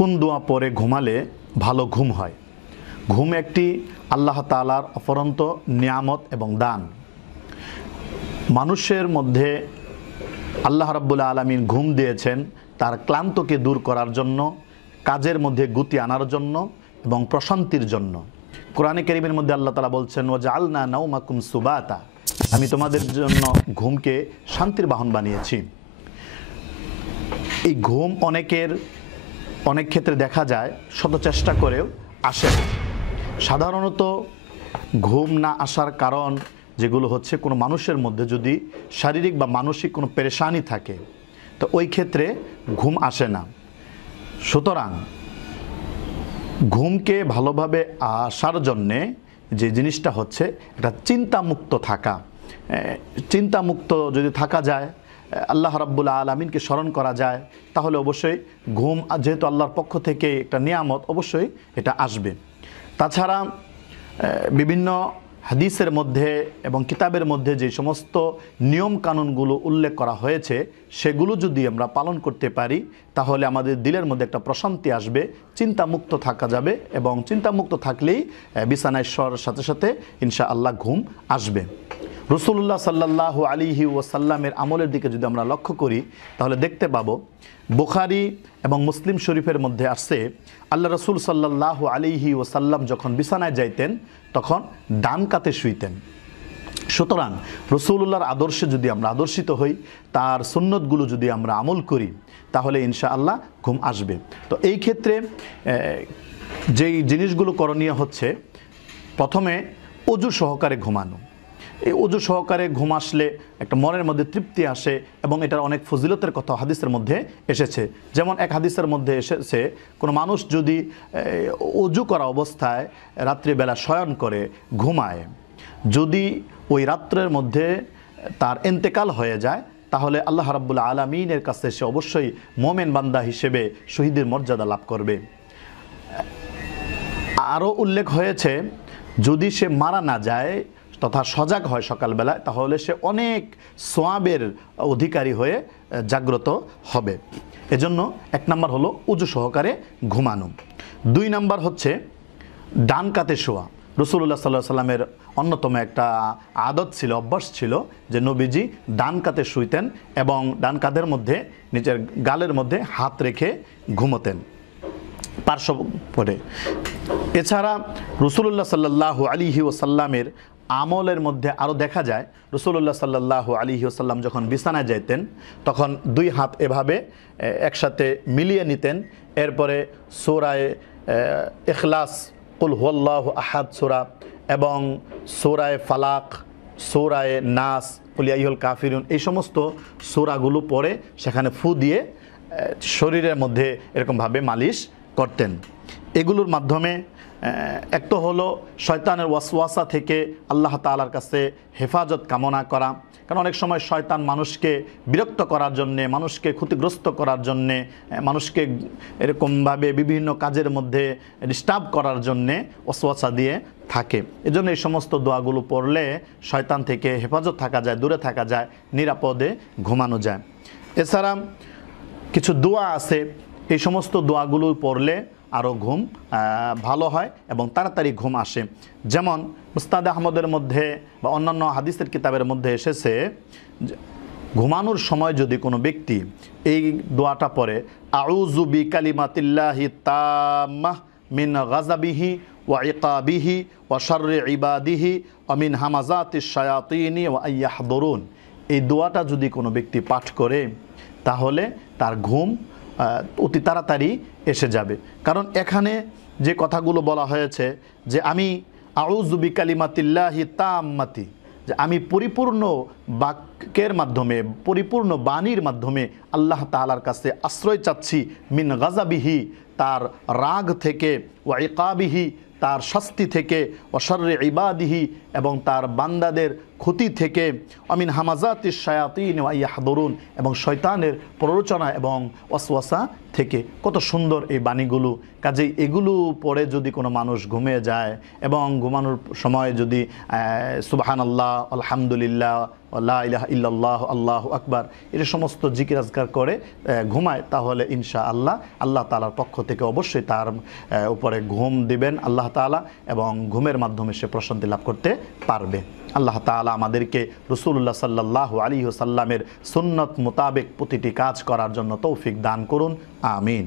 কোন দোয়া পরে ঘুমালে ভালো ঘুম হয়? ঘুম একটি আল্লাহ তাআলার অফুরন্ত নিয়ামত এবং দান। মানুষের মধ্যে আল্লাহ রাব্বুল আলামিন ঘুম দিয়েছেন তার ক্লান্তকে দূর করার জন্য, কাজের মধ্যে গতি আনার জন্য এবং প্রশান্তির জন্য। কোরআনে কারীমের মধ্যে আল্লাহ তাআলা বলছেন, ওয়াজআলনা নাওমাকুম সুবাতা, আমি তোমাদের জন্য ঘুমকে শান্তির বাহন বানিয়েছি। এই ঘুম অনেক ক্ষেত্রে দেখা যায় শত চেষ্টা করেও আসে না। সাধারণত ঘুম না আসার কারণ যেগুলো হচ্ছে, কোনো মানুষের মধ্যে যদি শারীরিক বা মানসিক কোনো পেরেশানি থাকে তো ওই ক্ষেত্রে ঘুম আসে না। সুতরাং ঘুমকে ভালোভাবে আসার জন্যে যে জিনিসটা হচ্ছে, এটা চিন্তামুক্ত থাকা। চিন্তামুক্ত যদি থাকা যায়, আল্লাহ রাব্বুল আলামিনকে স্মরণ করা যায়, তাহলে অবশ্যই ঘুম, যেহেতু আল্লাহর পক্ষ থেকে একটা নিয়ামত, অবশ্যই এটা আসবে। তাছাড়া বিভিন্ন হাদিসের মধ্যে এবং কিতাবের মধ্যে যে সমস্ত নিয়ম কানুনগুলো উল্লেখ করা হয়েছে, সেগুলো যদি আমরা পালন করতে পারি তাহলে আমাদের দিলের মধ্যে একটা প্রশান্তি আসবে, চিন্তামুক্ত থাকা যাবে এবং চিন্তামুক্ত থাকলেই বিছানায় শোয়ার সাথে সাথে ইনশাআল্লাহ ঘুম আসবে। রাসূলুল্লাহ সাল্লাল্লাহু আলাইহি ওয়াসাল্লামের আমলের দিকে যদি আমরা লক্ষ্য করি তাহলে দেখতে পাবো, বুখারী এবং মুসলিম শরীফের মধ্যে আসছে, আল্লাহ রাসূল সাল্লাল্লাহু আলাইহি ওয়াসাল্লাম যখন বিছানায় যাইতেন তখন ডান কাতে শুইতেন। সুতরাং রাসূলুল্লাহর আদর্শে যদি আমরা আদর্শিত হই, তার সুন্নতগুলো যদি আমরা আমল করি, তাহলে ইনশাআল্লাহ ঘুম আসবে। তো এই ক্ষেত্রে যেই জিনিসগুলো করণীয় হচ্ছে, প্রথমে অজু সহকারে ঘুমানো। এই অজু সহকারে ঘুম আসলে একটা মনের মধ্যে তৃপ্তি আসে এবং এটার অনেক ফজিলতের কথা হাদিসের মধ্যে এসেছে। যেমন এক হাদিসের মধ্যে এসেছে, কোনো মানুষ যদি অজু করা অবস্থায় রাত্রিবেলা শয়ন করে ঘুমায়, যদি ওই রাত্রের মধ্যে তার ইন্তেকাল হয়ে যায়, তাহলে আল্লাহ রাব্বুল আলামিনের কাছে সে অবশ্যই মোমেন বান্দা হিসেবে শহীদের মর্যাদা লাভ করবে। আরও উল্লেখ হয়েছে, যদি সে মারা না যায় তথা সজাগ হয় সকালবেলায়, তাহলে সে অনেক সোয়াবের অধিকারী হয়ে জাগ্রত হবে। এজন্য এক নাম্বার হলো উজু সহকারে ঘুমানো। 2 নাম্বার হচ্ছে ডান কাতে শোয়া। রাসূলুল্লাহ সাল্লাল্লাহু আলাইহি সাল্লামের অন্যতম একটা আদত ছিল, অভ্যাস ছিল যে নবীজি ডান কাতে শুইতেন এবং ডান কাঁধের মধ্যে, নিচের গালের মধ্যে হাত রেখে ঘুমোতেন পার্শ্ব করে। এছাড়া রাসূলুল্লাহ সাল্লাল্লাহু আলাইহি ওয়াসাল্লামের আমলের মধ্যে আরও দেখা যায়, রাসূলুল্লাহ সাল্লাল্লাহু আলাইহি ওয়াসাল্লাম যখন বিছানায় যাইতেন তখন 2 হাত এভাবে একসাথে মিলিয়ে নিতেন। এরপরে সূরায়ে ইখলাস, কুল হুয়াল্লাহু আহাদ সূরা এবং সূরায়ে ফালাক, সূরায়ে নাস, কুল ইয়া আইয়ুহাল কাফিরুন, এই সমস্ত সূরাগুলো পড়ে সেখানে ফু দিয়ে শরীরের মধ্যে এরকমভাবে মালিশ করতেন। এগুলোর মাধ্যমে এক তো হলো শয়তানের ওয়াসওয়াসা থেকে আল্লাহ তাআলার কাছে হেফাজত কামনা করা, কারণ অনেক সময় শয়তান মানুষকে বিরক্ত করার জন্যে, মানুষকে ক্ষতিগ্রস্ত করার জন্যে, মানুষকে এরকমভাবে বিভিন্ন কাজের মধ্যে ডিস্টার্ব করার জন্যে ওয়াসওয়াসা দিয়ে থাকে। এজন্য এই সমস্ত দোয়াগুলো পড়লে শয়তান থেকে হেফাজত থাকা যায়, দূরে থাকা যায়, নিরাপদে ঘুমানো যায়। এছাড়া কিছু দোয়া আছে, এই সমস্ত দোয়াগুলো পড়লে আরও ঘুম ভালো হয় এবং তাড়াতাড়ি ঘুম আসে। যেমন মুসনাদ আহমদের মধ্যে বা অন্যান্য হাদিসের কিতাবের মধ্যে এসেছে, ঘুমানোর সময় যদি কোনো ব্যক্তি এই দোয়াটা পড়ে, আউযু বিকালিমাতিল্লাহি তাম্মাহ মিন গাযাবিহি ওয়া ইকাবিহি ওয়া শাররি ইবাদিহি ওয়া মিন হামাযাতিশ শায়াতিনি ওয়া আইয়াহদুরুন, এই দোয়াটা যদি কোনো ব্যক্তি পাঠ করে তাহলে তার ঘুম অতি তাড়াতাড়ি এসে যাবে। কারণ এখানে যে কথাগুলো বলা হয়েছে যে আমি আউযু বিকালিমাতিল্লাহি তাম্মাতি, যে আমি পরিপূর্ণ বাক্যের মাধ্যমে, পরিপূর্ণ বাণীর মাধ্যমে আল্লাহ তাআলার কাছে আশ্রয় চাচ্ছি, মিন গাযাবিহি, তার রাগ থেকে, ওয়া ইকাবিহি, তার শাস্তি থেকে, ওয়া শাররি ইবাদিহি, এবং তার বান্দাদের ক্ষতি থেকে, আমিন হামাজাতিশ শায়াতিন ওয়া ইয়াহদুরুন, এবং শয়তানের প্ররোচনা এবং ওয়াসওয়াসা থেকে। কত সুন্দর এই বাণীগুলো। কাজেই এগুলো পড়ে যদি কোনো মানুষ ঘুমিয়ে যায় এবং ঘুমানোর সময় যদি সুবহানাল্লাহ, আলহামদুলিল্লাহ, লা ইলাহা ইল্লাল্লাহ, আল্লাহু আকবার, এর সমস্ত জিকির আজকার করে ঘুমায়, তাহলে ইনশাআল্লাহ আল্লাহ তাআলার পক্ষ থেকে অবশ্যই তার উপরে ঘুম দিবেন আল্লাহ তাআলা, এবং ঘুমের মাধ্যমে সে প্রশান্তি লাভ করতে পারবে। আল্লাহ তাআলা আমাদেরকে রাসূলুল্লাহ সাল্লাল্লাহু আলাইহি ওয়াসাল্লামের সুন্নত মোতাবেক প্রতিটি কাজ করার জন্য তৌফিক দান করুন। আমিন।